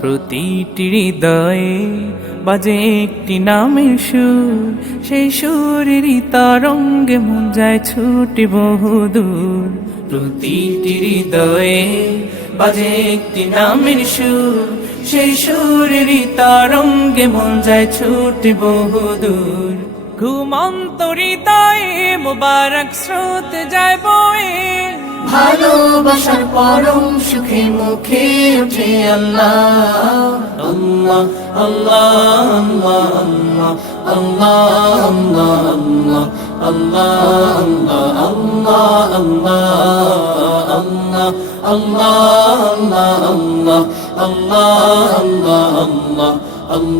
প্রতিটি হৃদয়ে বাজে একটি নামের সুর, সেই সুরেরই তরঙ্গে মন যায় ছুটে বহুদূর। প্রতিটি হৃদয়ে বাজে একটি নামের সুর, সেই সুরেরই তরঙ্গে মন যায় ছুটে বহুদূর। ঘুমন্ত হৃদয়ে মোবারক স্রোত যায় বয়ে, ভালোবাসার পরম সুখে মুখে উঠে আল্লাহ আল্লাহ আল্লাহ আল্লাহ আল্লাহ আল্লাহ আল্লাহ আল্লাহ আল্লাহ আল্লাহ আল্লাহ আল্লাহ আল্লাহ আল্লাহ আল্লাহ আল্লাহ।